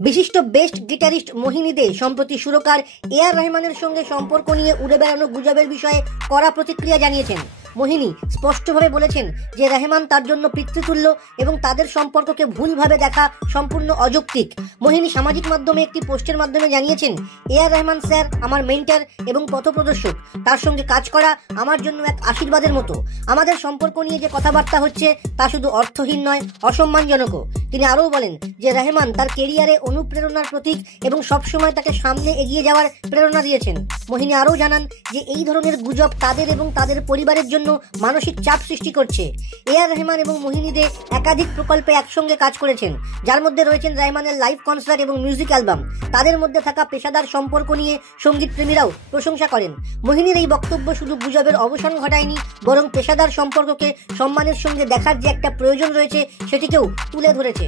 বিশিষ্ট best guitarist মোহিনী দে সম্প্রতি সুরকার এআর রহমানের সঙ্গে সম্পর্ক নিয়ে উড়ে বেড়ানো গুজবের বিষয়ে কড়া প্রতিক্রিয়া জানিয়েছেন। মোহিনী স্পষ্টভাবে বলেছেন যে রহমান তার জন্য পিতৃতুল্য এবং তাদের সম্পর্ককে ভুলভাবে দেখা সম্পূর্ণ অযৌক্তিক। মোহিনী সামাজিক মাধ্যমে একটি পোস্টের মাধ্যমে জানিয়েছেন, এআর রহমান স্যার আমার মেন্টর এবং পথপ্রদর্শক, তার সঙ্গে কাজ করা আমার জন্য এক আশীর্বাদের মতো। আমাদের সম্পর্ক নিয়ে যে কথাবার্তা হচ্ছে তা শুধু অর্থহীন নয়, অসম্মানজনকও। তিনি আরও বলেন যে রহমান তার কেরিয়ারে অনুপ্রেরণার প্রতীক এবং সবসময় তাকে সামনে এগিয়ে যাওয়ার প্রেরণা দিয়েছেন। মোহিনী আরও জানান যে এই ধরনের গুজব তাদের এবং তাদের পরিবারের জন্য মানসিক চাপ সৃষ্টি করছে। এআর রহমান এবং মোহিনী দে একাধিক প্রকল্পে একসঙ্গে কাজ করেছেন, যার মধ্যে রয়েছেন রহমানের লাইভ কনসার্ট এবং মিউজিক অ্যালবাম। তাদের মধ্যে থাকা পেশাদার সম্পর্ক নিয়ে সঙ্গীত প্রেমীরাও প্রশংসা করেন। মোহিনীর এই বক্তব্য শুধু গুজবের অবসান ঘটায়নি, বরং পেশাদার সম্পর্ককে সম্মানের সঙ্গে দেখার যে একটা প্রয়োজন রয়েছে সেটিকেও তুলে ধরেছে।